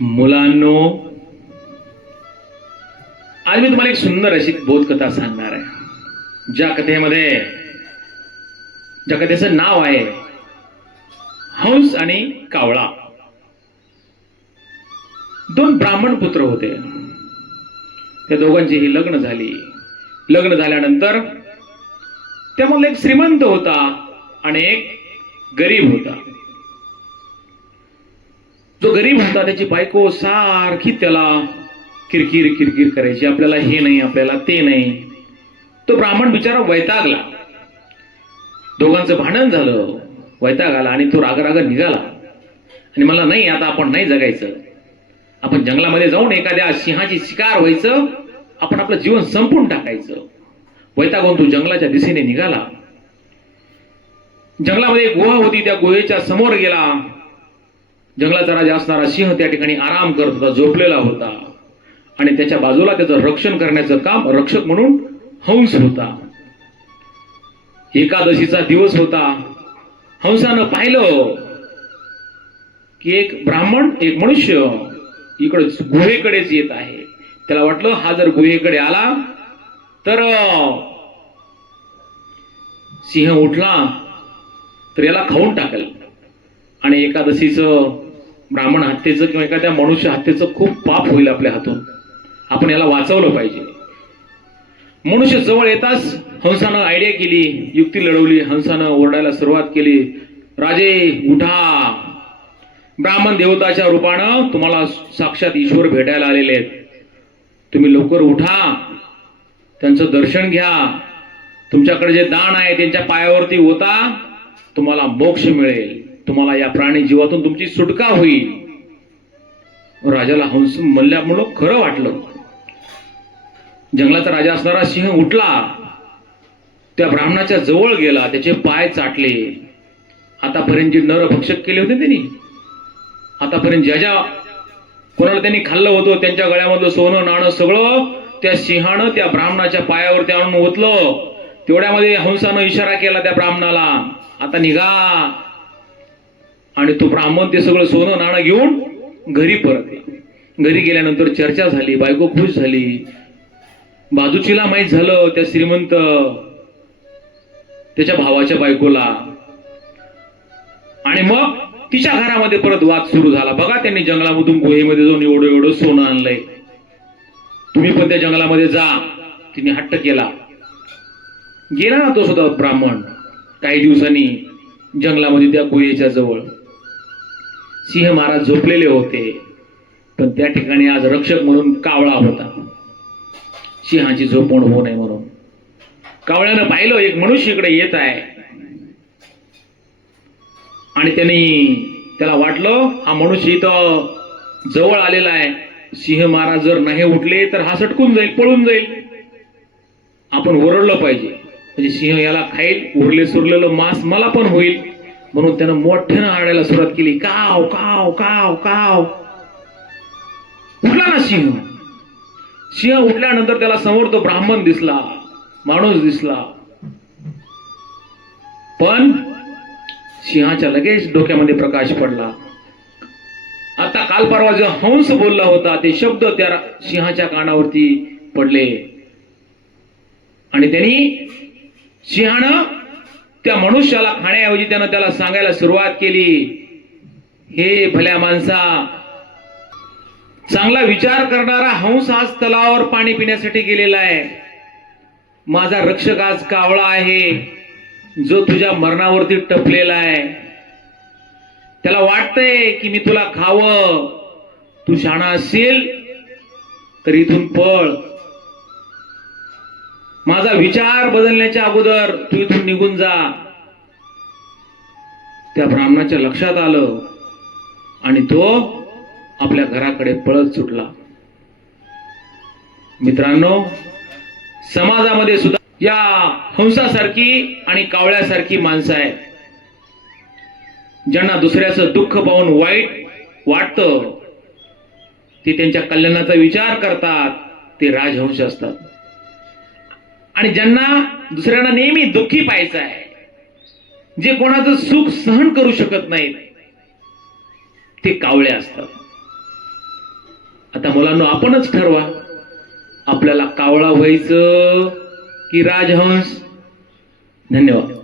मुलांनो आज मी तुम्हाला एक सुंदर अशी बोधकथा सांगणार आहे. ज्या कथेमध्ये ज्या कथेचं नाव आहे हंस आणि कावळा. दोन ब्राह्मण पुत्र होते. त्या दोघांचीही लग्न झाली. लग्न झाल्यानंतर त्यामधला एक श्रीमंत होता आणि एक गरीब होता. जो गरीब होता त्याची बायको सारखी त्याला किरकिर किरकिर करायची. आपल्याला हे नाही आपल्याला ते नाही. तो ब्राह्मण बिचारा वैतागला. दोघांचं भांडण झालं. वैताग आला आणि तो राग निघाला. आणि मला नाही आता आपण नाही जगायचं. आपण जंगलामध्ये जाऊन एखाद्या सिंहाची शिकार व्हायचं. आपण आपलं जीवन संपून टाकायचं. वैतागून तो जंगलाच्या दिशेने निघाला. जंगलामध्ये एक गुहा होती त्या गुहेच्या समोर गेला. जंगलाचा राजा असणारा सिंह त्या ठिकाणी आराम करत होता झोपलेला होता. आणि त्याच्या बाजूला त्याचं रक्षण करण्याचं काम रक्षक म्हणून हंस होता. एकादशीचा दिवस होता. हंसानं पाहिलं की एक ब्राह्मण एक मनुष्य इकडे गुहेकडेच येत आहे. त्याला वाटलं हा जर गुहेकडे आला तर सिंह उठला तर याला खाऊन टाकेल. आणि एकादशीचं ब्राह्मण हत्येचं किंवा एखाद्या मनुष्य हत्येचं खूप पाप होईल आपल्या हातून. आपण याला वाचवलं पाहिजे. मनुष्य जवळ येताच हंसानं आयडिया केली युक्ती लढवली हंसानं ओरडायला सुरुवात केली. राजे उठा. ब्राह्मण देवताच्या रूपानं तुम्हाला साक्षात ईश्वर भेटायला आलेले आहेत. तुम्ही लवकर उठा. त्यांचं दर्शन घ्या. तुमच्याकडे जे दान आहे त्यांच्या पायावरती होता तुम्हाला मोक्ष मिळेल. तुम्हाला या प्राणी जीवातून तुमची सुटका होईल. राजाला हंस म्हणल्यामुळं खरं वाटलं. जंगलाचा राजा असणारा सिंह उठला. त्या ब्राह्मणाच्या जवळ गेला. त्याचे पाय चाटले. आतापर्यंत जे नरभक्षक केले होते त्यांनी आतापर्यंत ज्या ज्या कोणाला त्यांनी खाल्लं होतं त्यांच्या गळ्यामधलं सोनं नाणं सगळं त्या सिंहानं त्या ब्राह्मणाच्या पायावरती आणून ओतलं. तेवढ्यामध्ये हंसानं इशारा केला त्या ब्राह्मणाला. आता निघा. आणि तो ब्राह्मण ते सगळं सोनं नाणं घेऊन घरी परतला. घरी गेल्यानंतर चर्चा झाली बायको खुश झाली. बाजूचीला माहीत झालं त्या श्रीमंत त्याच्या भावाच्या बायकोला. आणि मग तिच्या घरामध्ये परत वाद सुरू झाला. बघा त्यांनी जंगलामधून गुहेमध्ये जाऊन एवढं एवढं सोनं आणलंय. तुम्ही पण त्या जंगलामध्ये जा. तिने हट्ट केला. गेला ना तो सुद्धा ब्राह्मण. काही दिवसांनी जंगलामध्ये त्या गुहेच्या जवळ. सिंह महाराज झोपलेले होते. पण त्या ठिकाणी आज रक्षक म्हणून कावळा होता. सिंहाची झोपवण होऊ नये म्हणून. कावळ्यानं पाहिलं एक मनुष्य इकडे येत आहे. आणि त्यांनी त्याला वाटलं हा मनुष्य इथं जवळ आलेला आहे. सिंह महाराज जर नाही उठले तर हा सटकून जाईल पळून जाईल. आपण ओरडलं पाहिजे. म्हणजे सिंह याला खाईल उरले सुरलेलं मांस मला पण होईल. म्हणून त्यानं मोठ्यानं आणायला सुरुवात केली. काव काव काव काव. उठला ना सिंह. सिंह उठल्यानंतर त्याला समोर तो ब्राह्मण दिसला माणूस दिसला. पण सिंहाच्या लगेच डोक्यामध्ये प्रकाश पडला. आता काल परवा जो हंस बोलला होता ते शब्द त्या सिंहाच्या कानावरती पडले. आणि त्यांनी सिंहानं त्या मनुष्याला खाण्याऐवजी त्यानं त्याला सांगायला सुरुवात केली हे भल्या माणसा चांगला विचार करणारा हंस आज तलावावर पाणी पिण्यासाठी गेलेला आहे. माझा रक्षक आज कावळा आहे जो तुझ्या मरणावरती टपलेला आहे. त्याला वाटतंय की मी तुला खावं. तू शाणा असेल तर इथून पळ. माझा विचार बदलण्याच्या अगोदर तू इथून निघून जा. त्या ब्राह्मणाच्या लक्षात आलं आणि तो आपल्या घराकडे पळत सुटला. मित्रांनो समाजामध्ये सुद्धा या हंसासारखी आणि कावळ्यासारखी माणसं आहेत. ज्यांना दुसऱ्याचं दुःख पाहून वाईट वाटतं ते त्यांच्या कल्याणाचा विचार करतात ते राजहंस असतात. आणि ज्यांना दुसऱ्यांना नेहमी दुःखी पाहायचं आहे जे कोणाचं सुख सहन करू शकत नाहीत ते कावळे असतात. आता मुलांना आपणच ठरवा आपल्याला कावळा व्हायचं की राजहंस? धन्यवाद.